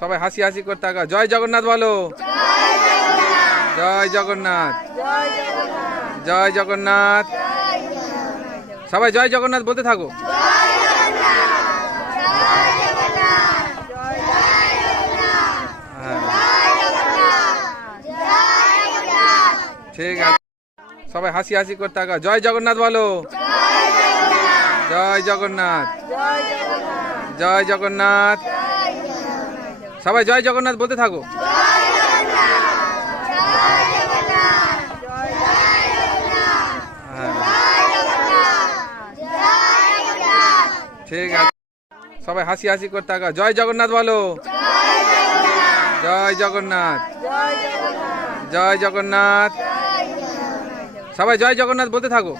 সবাই হাসি হাসি করতে থাকো। জয় জগন্নাথ বলো। জয় জগন্নাথ। জয় জগন্নাথ। সবাই জয় জগন্নাথ বলতে থাকো। ঠিক আছে, সবাই হাসি হাসি করতে থাকো। জয় জগন্নাথ বলো। জয় জগন্নাথ। জয় জগন্নাথ। সবাই জয় জগন্নাথ বলতে থাকো। ঠিক আছে, সবাই হাসি হাসি করতে থাকো। জয় জগন্নাথ বলো। জয় জগন্নাথ। জয় জগন্নাথ। সবাই জয় জগন্নাথ বলতে থাকো।